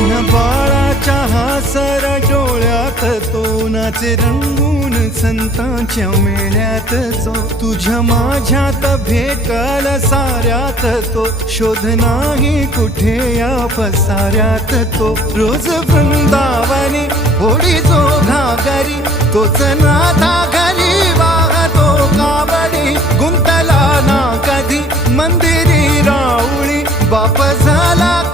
लहान बाळाच्या हासर डोळ्यात तो नाचे रंगून संतांच्या मेळ्यात जो तुझ्या माझ्यात भेटल साऱ्यात तो शोध नाही कुठे या पसाऱ्यात तो रोज वृंदावनी होडी जो घागरी तोच नाथा घरी वाहतो कावडी गुंतला ना कधी मंदिरी राऊळी बाप झाला